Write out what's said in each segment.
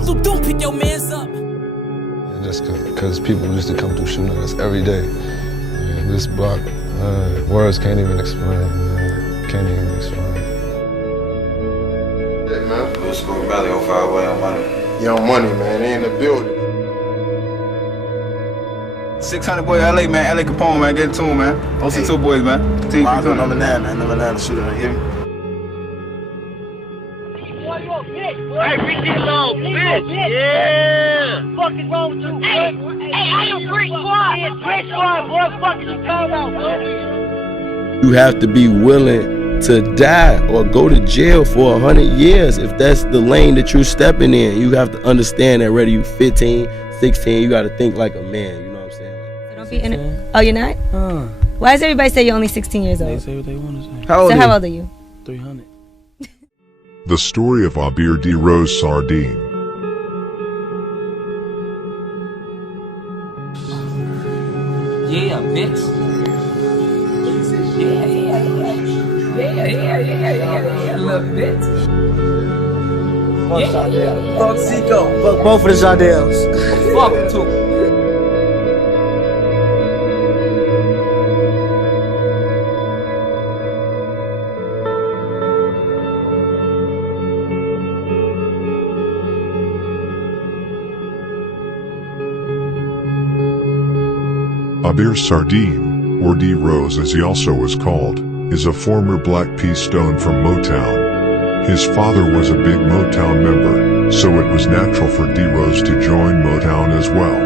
pick your mans up. Just because people used to come through shooting at us every day. And this block, words can't even explain, man. Can't even explain. Yeah, man, Blue School Valley, 05 way on money. Young Money, man, they in the building. 600 boy, LA, man, LA Capone, man, get it to him, man. OC2 boys, man. Number 9, man, number 9, the shooter, you hear me? Hey, we get long, bitch. Yeah. What the fuck is wrong with you? Hey, I am Brick Squad. Brick Squad, boy. What the fuck is you talking about, boy? You have to be willing to die or go to jail for 100 years if that's the lane that you're stepping in. You have to understand that whether you're 15, 16, you got to think like a man. You know what I'm saying? So don't be in it. Oh, you're not? Why does everybody say you're only 16 years old? They say what they want to say. How old How old are you? 300. The story of Abir D.Rose Sardine. Yeah, bitch. Yeah, little bitch. Fuck Zico. Fuck both of the Jardels. Fuck them too. Abir Sardine, or D.Rose as he also was called, is a former Black P Stone from Motown. His father was a big Motown member, so it was natural for D.Rose to join Motown as well.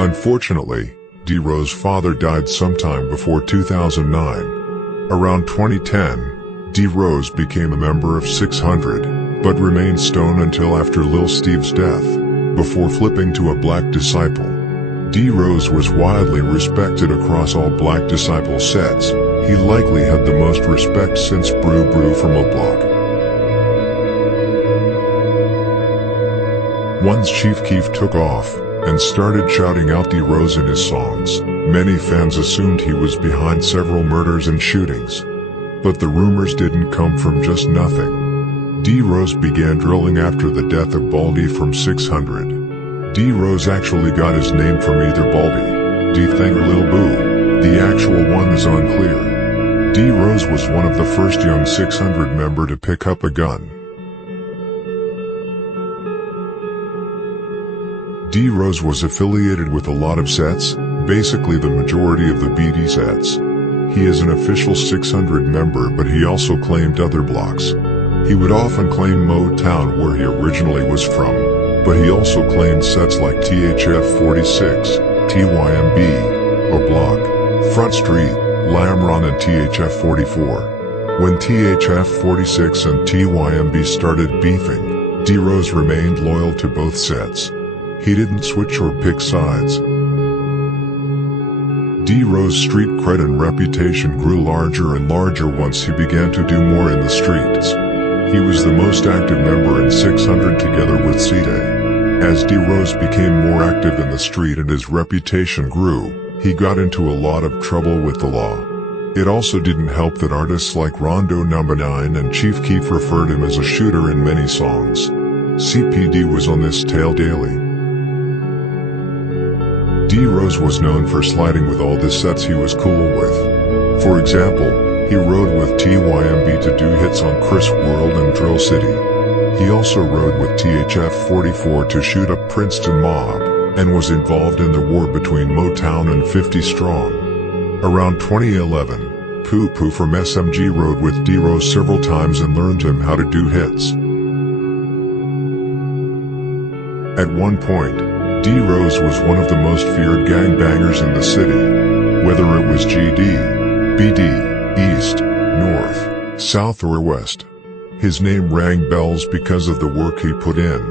Unfortunately, D.Rose's father died sometime before 2009. Around 2010, D.Rose became a member of 600, but remained Stone until after Lil Steve's death, before flipping to a Black Disciple. D.Rose was widely respected across all Black Disciple sets. He likely had the most respect since Brew Brew from O Block. Once Chief Keef took off and started shouting out D.Rose in his songs, many fans assumed he was behind several murders and shootings. But the rumors didn't come from just nothing. D.Rose began drilling after the death of Baldy from 600. D.Rose actually got his name from either Baldy, D-Thang or Lil Boo. The actual one is unclear. D.Rose was one of the first young 600 member to pick up a gun. D.Rose was affiliated with a lot of sets, basically the majority of the BD sets. He is an official 600 member, but he also claimed other blocks. He would often claim Motown where he originally was from, but he also claimed sets like THF 46, TYMB, O Block, Front Street, Lamron and THF 44. When THF 46 and TYMB started beefing, D.Rose remained loyal to both sets. He didn't switch or pick sides. D.Rose's street cred and reputation grew larger and larger once he began to do more in the streets. He was the most active member in 600 together with C-Day. As D.Rose became more active in the street and his reputation grew, he got into a lot of trouble with the law. It also didn't help that artists like Rondo No. 9 and Chief Keef referred him as a shooter in many songs. CPD was on this tail daily. D.Rose was known for sliding with all the sets he was cool with. For example, he rode with TYMB to do hits on Chris World and Drill City. He also rode with THF 44 to shoot up Princeton Mob, and was involved in the war between Motown and 50 Strong. Around 2011, Poo Poo from SMG rode with D.Rose several times and learned him how to do hits. At one point, D.Rose was one of the most feared gangbangers in the city. Whether it was GD, BD, East, North, South or West, his name rang bells because of the work he put in.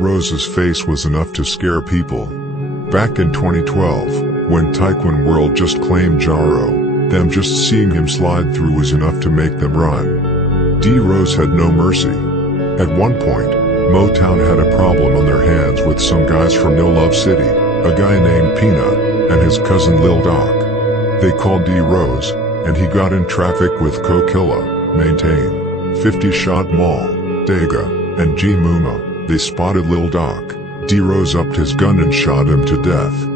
Rose's face was enough to scare people. Back in 2012, when Taekwon World just claimed Jaro, them just seeing him slide through was enough to make them run. D.Rose had no mercy. At one point, Motown had a problem on their hands with some guys from No Love City, a guy named Peanut, and his cousin Lil Doc. They called D.Rose, and he got in traffic with Kokilla, Maintain, 50 Shot Mall, Dega, and G Muma. they spotted Lil Doc. D.Rose upped his gun and shot him to death.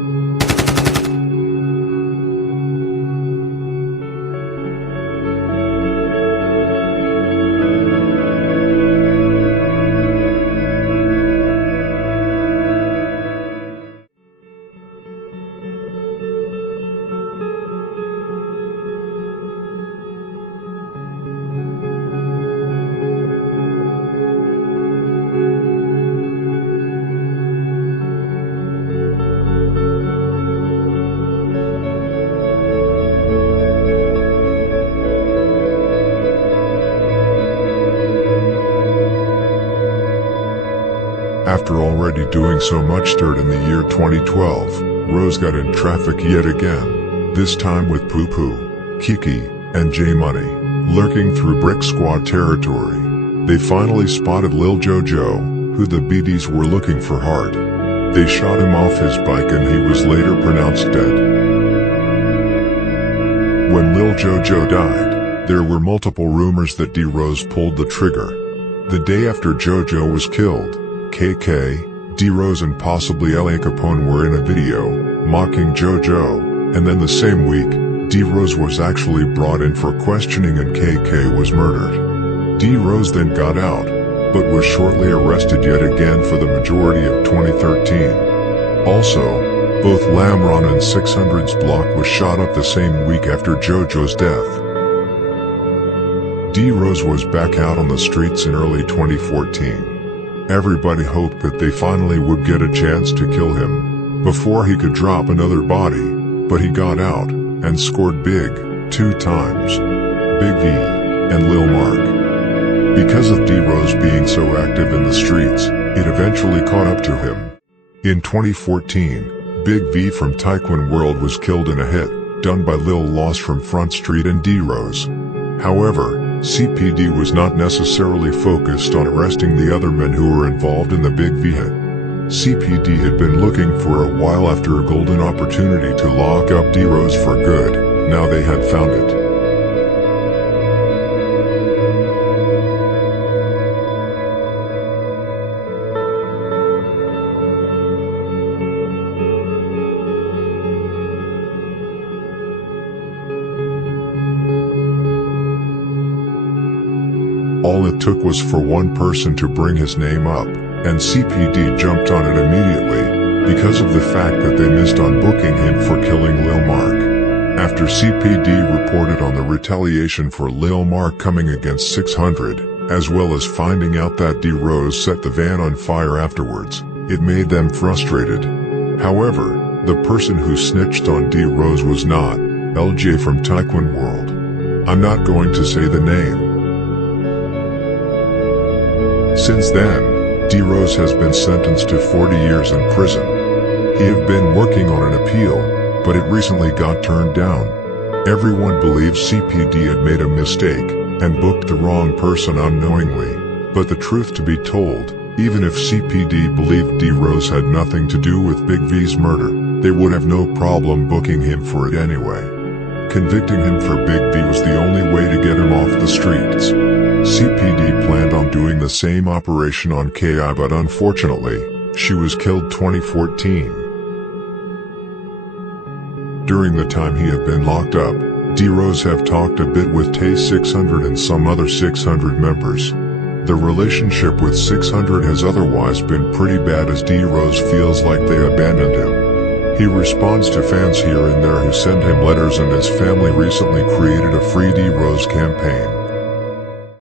After already doing so much dirt in the year 2012, Rose got in traffic yet again, this time with Poo Poo, Kiki, and J Money, lurking through Brick Squad territory. They finally spotted Lil Jojo, who the BDs were looking for hard. They shot him off his bike and he was later pronounced dead. When Lil Jojo died, there were multiple rumors that D.Rose pulled the trigger. The day after Jojo was killed, KK, D.Rose and possibly L.A. Capone were in a video, mocking JoJo, and then the same week, D.Rose was actually brought in for questioning and KK was murdered. D.Rose then got out, but was shortly arrested yet again for the majority of 2013. Also, both Lamron and 600's block was shot up the same week after JoJo's death. D.Rose was back out on the streets in early 2014. Everybody hoped that they finally would get a chance to kill him before he could drop another body, but he got out and scored big 2 times. Big V and Lil Mark. Because of D.Rose being so active in the streets, it eventually caught up to him. In 2014, Big V from Taekwon World was killed in a hit done by Lil Loss from Front Street and D.Rose. However, CPD was not necessarily focused on arresting the other men who were involved in the Big V hit. CPD had been looking for a while after a golden opportunity to lock up D.Rose for good. Now they had found it. All it took was for one person to bring his name up, and CPD jumped on it immediately, because of the fact that they missed on booking him for killing Lil Mark. After CPD reported on the retaliation for Lil Mark coming against 600, as well as finding out that D.Rose set the van on fire afterwards, it made them frustrated. However, the person who snitched on D.Rose was not LJ from Taekwon World. I'm not going to say the name. Since then, D.Rose has been sentenced to 40 years in prison. He had been working on an appeal, but it recently got turned down. Everyone believes CPD had made a mistake and booked the wrong person unknowingly, but the truth to be told, even if CPD believed D.Rose had nothing to do with Big V's murder, they would have no problem booking him for it anyway. Convicting him for Big V was the only way to get him off the streets. CPD planned on doing the same operation on KI, but unfortunately, she was killed 2014. During the time he had been locked up, D.Rose have talked a bit with Tay 600 and some other 600 members. The relationship with 600 has otherwise been pretty bad, as D.Rose feels like they abandoned him. He responds to fans here and there who send him letters, and his family recently created a Free D.Rose campaign.